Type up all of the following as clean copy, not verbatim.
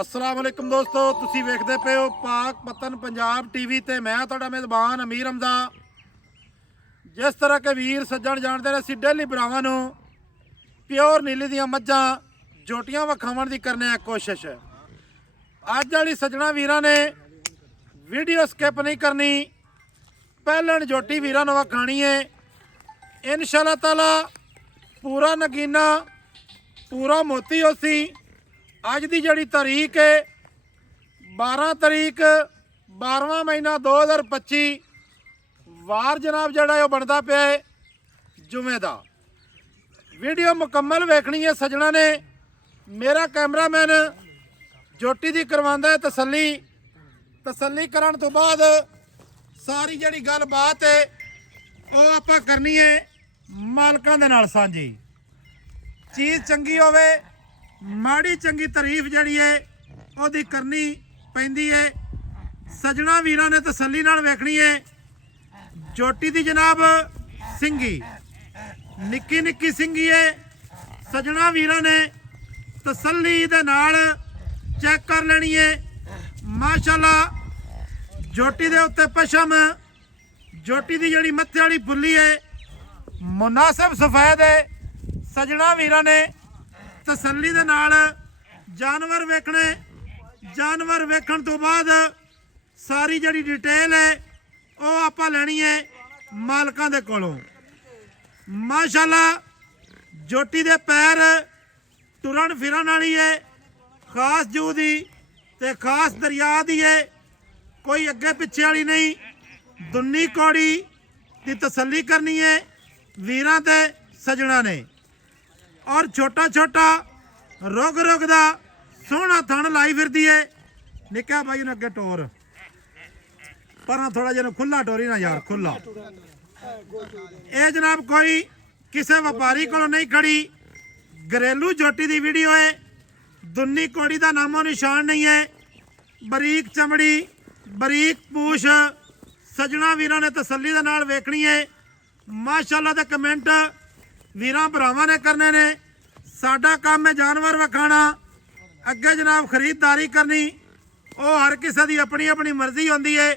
अस्सलाम वालेकुम दोस्तों, तुसी वेखदे पे हो पाक पतन पंजाब टीवी ते मैं तुहाडा मेज़बान अमीर हमदा। जिस तरह के वीर सज्जण जानते हैं, असीं डेली भरावां नूं प्योर नीली दियां मੱਝਾਂ जोटियां विखाउण दी करने आ कोशिश। अज वाली सज्जणा वीरां ने वीडियो स्किप नहीं करनी, पहलन जोटी वीरां नूं विखाणी है। इंशाअल्लाह ताला पूरा नगीना पूरा मोती होसी। अज की जी तारीख है 12 तरीक 12वां महीना 2025, वार जनाब जड़ा बनता पिया है जुमे का। वीडियो मुकम्मल वेखनी है सज्जणा ने। मेरा कैमरामैन जोटी की करवांदा है तसल्ली। तसल्ली करन तो बाद सारी जी गलबात है वो आपां करनी है मालकां दे नाल साझी। चीज़ चंगी होवे, माड़ी चंगी तारीफ जी है वो करनी पैंदी है। सज्जणा वीरां ने तसल्ली नाल वेखनी है। जोटी दी जनाब सिंगी निक्की निक्की सिंगी है। सज्जणा वीरां ने तसल्ली दे नाल चेक कर लेनी है। माशाअल्लाह जोटी दे उत्ते पशम, जोटी दी जड़ी मत्थे वाली फुल्ली है, मुनासिब सफेद है। सज्जणा वीरां ने तसल्ली दे नाल जानवर वेखने। जानवर वेखण तो बाद सारी जी डिटेल है वो आपां लैनी है मालकां दे कोलों। माशाअल्लाह जोटी दे पैर टुरन फिरन वाली है, खास जू दी ते खास दरिया दी है, कोई अगे पिछे वाली नहीं। दुन्नी कौड़ी की तसल्ली करनी है वीरां ते सज्जणा ने। और छोटा छोटा रुग रुग दा सोहना थण लाई फिरदी है। निक्का भाई ने अगे टोर पर थोड़ा जिहा खुला टोरी ना यार, खुला। ये जनाब कोई किसी व्यापारी को नहीं खड़ी, घरेलू जोटी की वीडियो है। दुन्नी कौड़ी का नामो निशान नहीं है। बरीक चमड़ी, बरीक पूछ। सज्जणा वीरां ने तसल्ली दे नाल वेखनी है। माशाअल्लाह दे कमेंट वीरां भरावां ने करने ने। साडा काम है जानवर विखाना, अगे जनाब खरीददारी करनी। वो हर किसी की अपनी अपनी मर्जी होंदी है।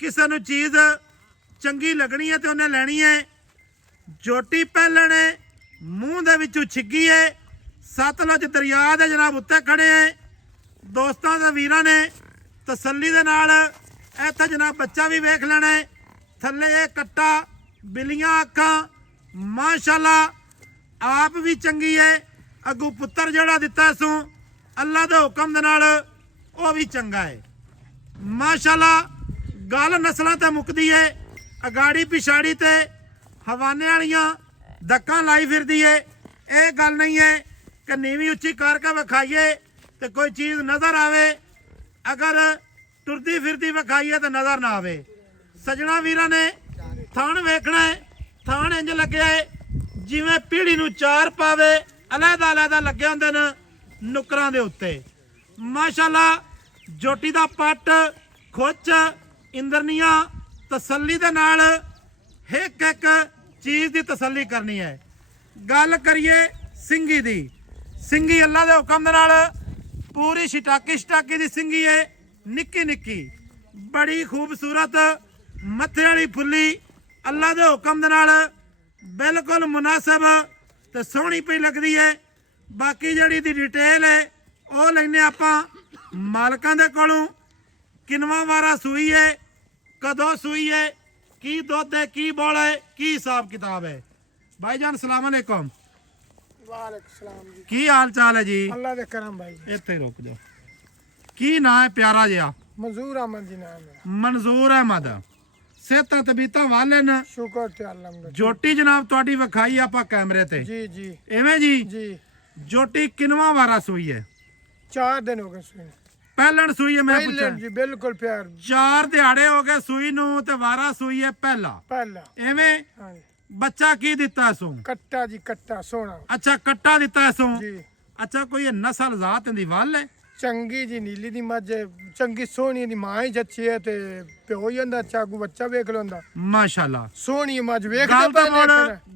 किसी नूं चीज़ चंगी लगनी है तो उन्हें लैनी है। जोटी पहले ने मूँह दे विचों छिग्गी है। सतलुज दरिया दे जनाब उत्ते खड़े है। दोस्तों दे वीरां ने तसल्ली दे नाल इत्थे जनाब बच्चा भी वेख लेना है। थल्ले ये कट्टा, बिलियां अखां, माशाअल्लाह आप भी चंगी है। अगू पुत्र जड़ा दिता सू अल्लाह के हुक्म दे नाल वो भी चंगा है। माशाअल्लाह गल नस्लों ते मुकदी है। अगाड़ी पिछाड़ी ते हवाने वालियां धक्का लाई फिरदी है। ये गल नहीं है कि नीवी उच्ची करके विखाइए तो कोई चीज़ नज़र आवे, अगर टुरदी फिरदी विखाइए तो नज़र ना आवे। सज्जणा वीरां ने थान वेखना है। थान इंज लगे है जिवें पीढ़ी नूं चार पावे अलहदा अलहदा लगे होंदे ने नुकरां दे उत्ते। माशाअल्लाह जोटी दा पट, खुच, इंद्रनियां तसल्ली दे नाल एक एक चीज़ की तसल्ली करनी है। गल करिए सिंगी दी। सिंगी अल्लाह दे हुक्म दे नाल पूरी शिटाकी शिटाकी दी सिंगी है। निक्की निक्की बड़ी खूबसूरत मत्थे वाली फुल्ली, अल्लाह दे हुक्म दे नाल बिल्कुल मुनासिब ते सोहनी पई लगदी है। बाकी जड़ी दी डिटेल है वो लैने आपां मालकां दे कोलों। किनवा वारा सूई है, कदों सूई है, की दुध है, की बोल है, की हिसाब किताब है। भाईजान सलाम अलैकुम। वालेकुम सलाम जी। की हाल चाल है जी? अल्लाह दे करम भाई। इत्थे ही रुक जाओ। की नाम है प्यारा जिहा? मंजूर अहमद जी नाम है। मंजूर अहमद। सेहतां तबीयतां वाले न? शुक्र ते अल्हम्दुलिल्लाह। जोटी जनाब तुहाडी विखाई आपां कैमरे ते। जी जी एवें जी? जी। जोटी किनवा वारा सूई है? 4 दिन हो गए सुई। पहलन सूई है मैं पहले पूछा? जी बिल्कुल प्यार। 4 दिहाड़े हो गए सूई नूं ते वारा सूई है पहला। पहला एवें हाँ जी। बच्चा की दिता सू? कट्टा जी कट्टा सोना अच्छा कट्टा दिता सू। जी। अच्छा कोई नस्ल जात दी वाल है? चंगी जी नीली दी मझ चंगी सोहनी दी मां ही जच्ची है ते प्यो ही होंदा अच्छा अगू बच्चा वेख लंदा माशाल्लाह सोहनी मझ वेख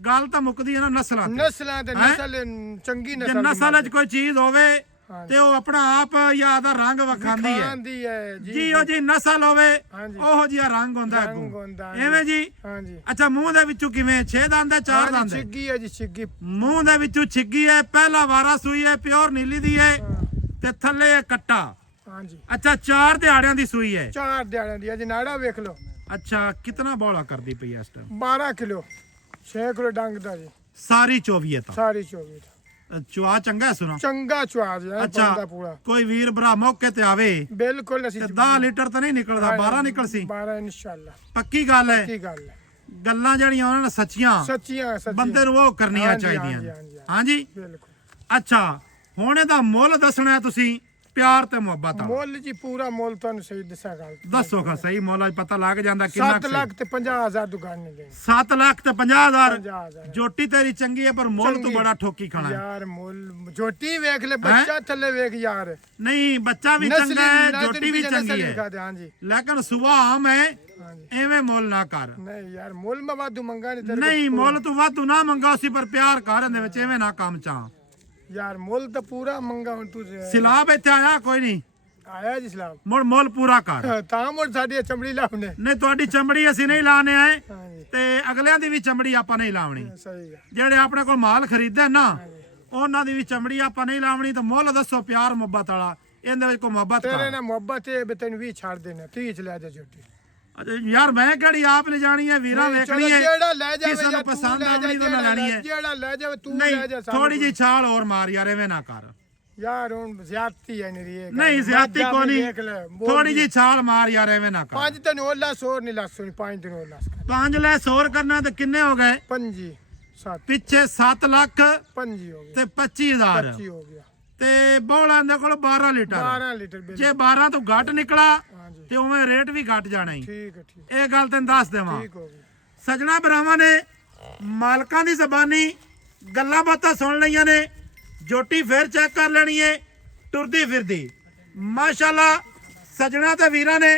गल तो मुकदी है ना नस्लां ते। नस्लां ते नस्ल चंगी जे नस्ल नस्ल च कोई चीज होवे ਤੇ ਉਹ ਆਪਣਾ ਆਪ ਜਾਂ ਦਾ ਰੰਗ ਵਿਖਾਉਂਦੀ ਹੈ ਖਾਂਦੀ ਹੈ ਜੀ ਉਹ ਜੀ ਨਸਲ ਹੋਵੇ ਹਾਂਜੀ। ਉਹੋ ਜਿਹਾ ਰੰਗ ਹੁੰਦਾ ਰੰਗ ਅੱਗੋਂ ਹੁੰਦਾ, ਐਵੇਂ ਜੀ ਹਾਂਜੀ ਅੱਛਾ ਮੂੰਹ ਦੇ ਵਿੱਚੋਂ ਕਿਵੇਂ 6 ਦੰਦ ਹੈ 4 ਦੰਦ ਹੈ ਛਿੱਗੀ ਹੈ ਜੀ ਛਿੱਗੀ ਮੂੰਹ ਦੇ ਵਿੱਚੋਂ ਛਿੱਗੀ ਹੈ ਪਹਿਲਾ ਵਾਰਾ ਸੂਈ ਹੈ ਪਿਓਰ ਨੀਲੀ ਦੀ ਹੈ ਤੇ ਥੱਲੇ ਹੈ ਕੱਟਾ ਹਾਂਜੀ ਅੱਛਾ 4 ਦਿਹਾੜਿਆਂ ਦੀ ਸੂਈ ਹੈ 4 ਦਿਹਾੜਿਆਂ ਦੀ ਅਜ ਨਾੜਾ ਵੇਖ ਲਓ ਅੱਛਾ ਕਿਤਨਾ ਬੋਲਾ ਕਰਦੀ ਪਈ ਹੈ ਇਸ ਟਾਈਮ 12 ਕਿਲੋ 6 ਕਿਲੋ ਡੰਗ ਦਾ ਜੀ ਸਾਰੀ 24 ਹੈ ਤਾਂ ਸਾਰੀ 24 ਚੁਆ ਚੰਗਾ ਹੈ ਸੁਣਾ ਚੰਗਾ ਚੁਆਜ ਹੈ ਅੱਛਾ ਬੰਦਾ ਪੂਰਾ ਕੋਈ ਵੀਰ ਭਰਾ ਮੌਕੇ ਤੇ ਆਵੇ ਬਿਲਕੁਲ ਅਸੀਂ ਤੇ 10 ਲੀਟਰ ਤਾਂ ਨਹੀਂ ਨਿਕਲਦਾ 12 ਨਿਕਲ ਸੀ 12 ਇਨਸ਼ਾਅੱਲਾ ਪੱਕੀ ਗੱਲ ਹੈ ਕੀ ਗੱਲ ਹੈ ਗੱਲਾਂ ਜਿਹੜੀਆਂ ਉਹਨਾਂ ਨੇ ਸੱਚੀਆਂ ਸੱਚੀਆਂ ਬੰਦੇ ਨੂੰ ਉਹ ਕਰਨੀਆਂ ਹਾਂਜੀ, ਚਾਹੀਦੀਆਂ ਹਾਂਜੀ, ਹਾਂਜੀ, ਹਾਂਜੀ ਬਿਲਕੁਲ ਅੱਛਾ ਹੁਣ ਇਹਦਾ ਮੁੱਲ ਦੱਸਣਾ ਹੈ ਤੁਸੀਂ ਪਿਆਰ ਤੇ ਮੁਹੱਬਤ ਨਾਲ ਮੁੱਲ ਜੀ ਪੂਰਾ ਮੁੱਲ ਤੁਹਾਨੂੰ ਸਹੀ ਦੱਸਾਂ ਗੱਲ ਦੱਸੋ ਖਾ ਸਹੀ ਮੁੱਲ ਅੱਜ ਪਤਾ ਲੱਗ ਜਾਂਦਾ ਕਿੰਨਾ 7 ਲੱਖ ਤੇ 50,000 ਦੁਕਾਨ ਨਹੀਂ ਦੇਣੀ 7 ਲੱਖ ਤੇ 50,000 50,000 ਜੋਟੀ ਤੇਰੀ ਚੰਗੀ ਹੈ ਪਰ ਮੁੱਲ ਤੂੰ ਚੰਗੀ। ਬੜਾ ਠੋਕੀ ਖਾਣਾ ਹੈ। ਯਾਰ ਮੁੱਲ ਜੋਟੀ ਵੇਖ ਲੈ ਬੱਚਾ ਥੱਲੇ ਵੇਖ ਯਾਰ ਨਹੀਂ ਬੱਚਾ ਵੀ ਚੰਗਾ ਹੈ ਜੋਟੀ ਵੀ ਚੰਗੀ ਹੈ ਹਾਂਜੀ ਲੇਕਿਨ ਸੁਭਾਅ ਆਮ ਹੈ ਹਾਂਜੀ ਐਵੇਂ ਮੁੱਲ ਨਾ ਕਰ ਨਹੀਂ ਯਾਰ ਮੁੱਲ ਮੈਂ ਵਾਧੂ ਮੰਗਾ ਨਹੀਂ ਤੇਰੇ ਨਹੀਂ ਮੁੱਲ ਤੂੰ ਵਾਧੂ ਨਾ ਮੰਗਾ ਸੀ ਪਰ ਪਿਆਰ ਕਰ ਇਹਦੇ ਵਿੱਚ ਐਵੇਂ ਨਾ ਕੰਮ ਚਾਹ ਯਾਰ ਮੁੱਲ ਤਾਂ ਪੂਰਾ ਮੰਗਾ ਹੁਣ ਤੂੰ ਸਿਲਾਬ ਇੱਥੇ ਆਇਆ ਕੋਈ ਨਹੀਂ ਆਇਆ ਜੀ ਸਲਾਮ ਮੁੜ ਮੁੱਲ ਪੂਰਾ ਕਰ ਤਾਂ ਮੁੜ ਸਾਡੀ ਚਮੜੀ ਲਾਉਣੇ ਨਹੀਂ ਤੁਹਾਡੀ ਚਮੜੀ ਅਸੀਂ ਨਹੀਂ ਲਾਣੇ ਆਏ ਹਾਂਜੀ ਤੇ ਅਗਲਿਆਂ ਦੀ ਵੀ ਚਮੜੀ ਆਪਾਂ ਨਹੀਂ ਲਾਉਣੀ ਸਹੀ ਹੈ ਜਿਹੜੇ ਆਪਣੇ ਕੋਲ ਮਾਲ ਖਰੀਦਦੇ ਨਾ ਉਹਨਾਂ ਦੀ ਵੀ ਚਮੜੀ ਆਪਾਂ ਨਹੀਂ ਲਾਉਣੀ ਤਾਂ ਮੁੱਲ ਦੱਸੋ ਪਿਆਰ ਮੁਹੱਬਤ ਵਾਲਾ ਇਹਦੇ ਵਿੱਚ ਕੋਈ ਮੁਹੱਬਤ ਤੇਰੇ ਕਰ ਨਾਲ ਮੁਹੱਬਤ ਹੈ ਵੀ ਤੈਨੂੰ ਵੀ ਛੱਡ ਦੇਣਾ 30 ਚ ਲੈ ਜਾ ਜੋਟੀ ਅੱਛਾ ਯਾਰ ਮੈਂ ਕਿਹੜੀ ਆਪ ਲੈ ਜਾਣੀ ਹੈ ਵੀਰਾਂ ਵੇਖਣੀ ਹੈ ਜਿਹੜਾ ਲੈ ਜਾਵੇ ਕਿਸੇ ਨੂੰ ਪਸੰਦ ਆਉਣੀ ਤਾਂ ਨਾ ਲੈਣੀ ਹੈ ਜਿਹੜਾ ਲੈ ਜਾਵੇ ਤੂੰ ਲੈ ਜਾ ਨਹੀਂ ਥੋੜੀ ਜਿਹੀ ਛਾਲ ਹੋਰ ਮਾਰ ਯਾਰ ਐਵੇਂ ਨਾ ਕਰ ਯਾਰ ਹੁਣ ਜ਼ਿਆਦਤੀ ਹੈ ਨਹੀਂ ਨਹੀਂ ਜ਼ਿਆਦਤੀ ਕੋਈ ਨਹੀਂ ਥੋੜੀ ਜਿਹੀ ਛਾਲ ਮਾਰ ਯਾਰ ਐਵੇਂ ਨਾ ਕਰ 5 ਤੈਨੂੰ ਉਹਲਾ ਸੋਰ ਨਹੀਂ ਲੱਸਣੀ 5 ਤੈਨੂੰ ਉਹਲਾ 5 ਲੈ 100 ਕਰਨਾ ਤੇ ਕਿੰਨੇ ਹੋ ਗਏ 5 7 ਪਿੱਛੇ 7 ਲੱਖ 5 ਹੋ ਗਿਆ ਤੇ 25000 25 ਹੋ ਗਿਆ ਤੇ ਬੋਲਾਂ ਦੇ ਕੋਲ 12 ਲੀਟਰ 12 ਲੀਟਰ ਬਿੱਲ ਜੇ 12 ਤੋਂ ਘੱਟ ਨਿਕਲਾ ਹਾਂਜੀ ਤੇ ਉਵੇਂ ਰੇਟ ਵੀ ਘਟ ਜਾਣਾ ਹੀ ਠੀਕ ਹੈ ਠੀਕ ਇਹ ਗੱਲ ਤੈਨੂੰ ਦੱਸ ਦੇਵਾਂ ਠੀਕ ਹੋ ਗਿਆ ਸਜਣਾ ਭਰਾਵਾਂ ਨੇ ਮਾਲਕਾਂ ਦੀ ਜ਼ਬਾਨੀ ਗੱਲਾਂ ਬਾਤਾਂ ਸੁਣ ਲਈਆਂ ਨੇ ਜੋਟੀ ਫਿਰ ਚੈੱਕ ਕਰ ਲੈਣੀ ਏ ਟੁਰਦੀ ਫਿਰਦੀ ਮਾਸ਼ਾਅੱਲਾ ਸਜਣਾ ਤੇ ਵੀਰਾਂ ਨੇ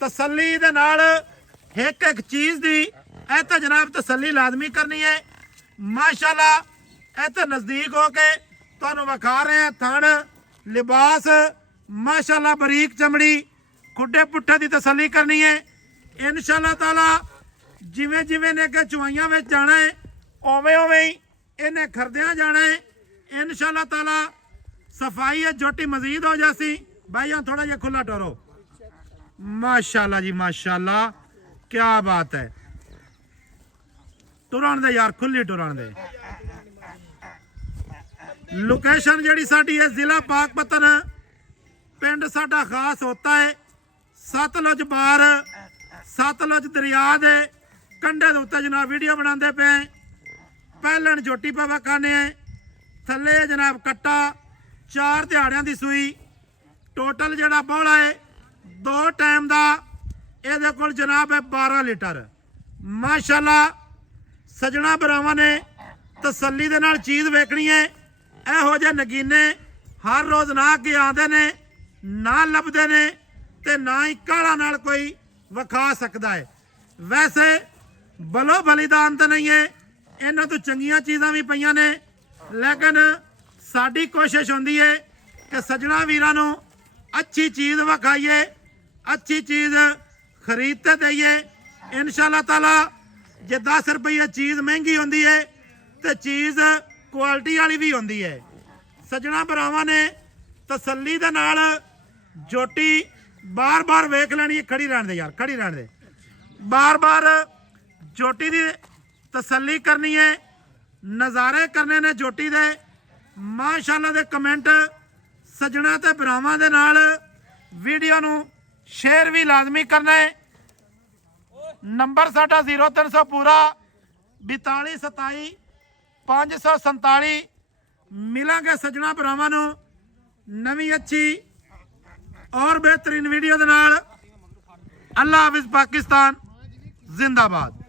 ਤਸੱਲੀ ਦੇ ਨਾਲ ਇੱਕ ਇੱਕ ਚੀਜ਼ ਦੀ ਇਹ ਤਾਂ ਜਨਾਬ ਤਸੱਲੀ ਲਾਜ਼ਮੀ ਕਰਨੀ ਹੈ ਮਾਸ਼ਾਅੱਲਾ ਇਹ ਤਾਂ ਨਜ਼ਦੀਕ ਹੋ ਕੇ ਤੁਹਾਨੂੰ ਵਿਖਾ ਰਹੇ ਆ ਥਣ ਲਿਬਾਸ ਮਾਸ਼ਾਅੱਲਾ ਬਰੀਕ ਚਮੜੀ ਖੁੱਡੇ ਪੁੱਠੇ ਦੀ ਤਸੱਲੀ ਕਰਨੀ ਹੈ ਇਨਸ਼ਾਅੱਲਾ ਤਾਲਾ ਜਿਵੇਂ ਜਿਵੇਂ ਨੇ ਕਿ ਚੁਆਈਆਂ ਵਿੱਚ ਜਾਣਾ ਹੈ ਉਵੇਂ ਉਵੇਂ ਹੀ ਇਹਨੇ ਖਰਦਿਆਂ ਜਾਣਾ ਹੈ ਇਨਸ਼ਾਅੱਲਾ ਤਾਲਾ ਸਫਾਈ ਹੈ ਜੋਟੀ ਮਜ਼ੀਦ ਹੋ ਜਾਸੀ ਭਾਈਆਂ ਥੋੜਾ ਜਿਹਾ ਖੁੱਲਾ ਟੋਰੋ ਮਾਸ਼ਾਅੱਲਾ ਜੀ ਮਾਸ਼ਾਅੱਲਾ ਕੀ ਬਾਤ ਹੈ ਟੁਰਨ ਦੇ ਯਾਰ ਖੁੱਲੀ ਟੁਰਨ ਦੇ ਲੋਕੇਸ਼ਨ ਜਿਹੜੀ ਸਾਡੀ ਹੈ ਜ਼ਿਲ੍ਹਾ ਪਾਕਪਤਨ ਪਿੰਡ ਸਾਡਾ ਖਾਸ ਹੁੰਦਾ ਹੈ ਸਤਲੁਜ ਬਾਰ ਸਤਲੁਜ ਦਰਿਆ ਦੇ ਕੰਢੇ ਦੇ ਉੱਤੇ ਜਨਾਬ ਵੀਡੀਓ ਬਣਾਉਂਦੇ ਪਏ ਪਹਿਲਣ ਜੋਟੀ ਪਾ ਵਖਾਨੇ ਥੱਲੇ ਜਨਾਬ ਕੱਟਾ 4 ਦਿਹਾੜਿਆਂ ਦੀ ਸੂਈ ਟੋਟਲ ਜਿਹੜਾ ਬੋਲਾ ਹੈ 2 ਟਾਈਮ ਦਾ ਇਹਦੇ ਕੋਲ ਜਨਾਬ ਹੈ 12 ਲੀਟਰ ਮਾਸ਼ਾਅੱਲਾ ਸਜਣਾ ਭਰਾਵਾਂ ਨੇ ਤਸੱਲੀ ਦੇ ਨਾਲ ਚੀਜ਼ ਵੇਖਣੀ ਹੈ ਇਹੋ ਜਿਹੇ ਨਗੀਨੇ ਹਰ ਰੋਜ਼ ਨਾ ਕੇ ਆਉਂਦੇ ਨੇ ਨਾ ਲੱਭਦੇ ਨੇ ਤੇ ਨਾ ਹੀ ਕਾਲਾ ਨਾਲ ਕੋਈ ਵਿਖਾ ਸਕਦਾ ਹੈ ਵੈਸੇ ਬਲੋ ਬਲੀ ਦਾ ਅੰਤ ਨਹੀਂ ਹੈ ਇਹਨਾਂ ਤੋਂ ਚੰਗੀਆਂ ਚੀਜ਼ਾਂ ਵੀ ਪਈਆਂ ਨੇ ਲੇਕਿਨ ਸਾਡੀ ਕੋਸ਼ਿਸ਼ ਹੁੰਦੀ ਹੈ ਕਿ ਸਜਣਾ ਵੀਰਾਂ ਨੂੰ ਅੱਛੀ ਚੀਜ਼ ਵਿਖਾਈਏ ਅੱਛੀ ਚੀਜ਼ ਖਰੀਦ ਤੇ ਦਈਏ ਇਨਸ਼ਾਅੱਲਾ ਤਾਲਾ ਜੇ 10 ਰੁਪਏ ਚੀਜ਼ ਮਹਿੰਗੀ ਹੁੰਦੀ ਹੈ ਤੇ ਚੀਜ਼ ਕੁਆਲਿਟੀ ਵਾਲੀ ਵੀ ਹੁੰਦੀ ਹੈ ਸਜਣਾ ਭਰਾਵਾਂ ਨੇ ਤਸੱਲੀ ਦੇ ਨਾਲ ਜੋਟੀ ਬਾਰ-ਬਾਰ ਵੇਖ ਲੈਣੀ ਹੈ ਖੜੀ ਰਹਿਣ ਦੇ ਯਾਰ ਖੜੀ ਰਹਿਣ ਦੇ ਬਾਰ-ਬਾਰ ਜੋਟੀ ਦੀ ਤਸੱਲੀ ਕਰਨੀ ਹੈ ਨਜ਼ਾਰੇ ਕਰਨੇ ਨੇ ਜੋਟੀ ਦੇ ਮਾਸ਼ਾਅੱਲਾ ਦੇ ਕਮੈਂਟ ਸਜਣਾ ਤੇ ਭਰਾਵਾਂ ਦੇ ਨਾਲ ਵੀਡੀਓ ਨੂੰ ਸ਼ੇਅਰ ਵੀ ਲਾਜ਼ਮੀ ਕਰਨਾ ਹੈ ਨੰਬਰ ਸਾਡਾ 0300 ਪੂਰਾ 4227 547 ਮਿਲਾਂਗੇ ਸਜਣਾ ਭਰਾਵਾਂ ਨੂੰ ਨਵੀਂ ਅੱਛੀ ਔਰ ਬਿਹਤਰੀਨ ਵੀਡੀਓ ਦੇ ਨਾਲ ਅੱਲਾ ਹਾਫਿਜ਼ ਪਾਕਿਸਤਾਨ ਜ਼ਿੰਦਾਬਾਦ।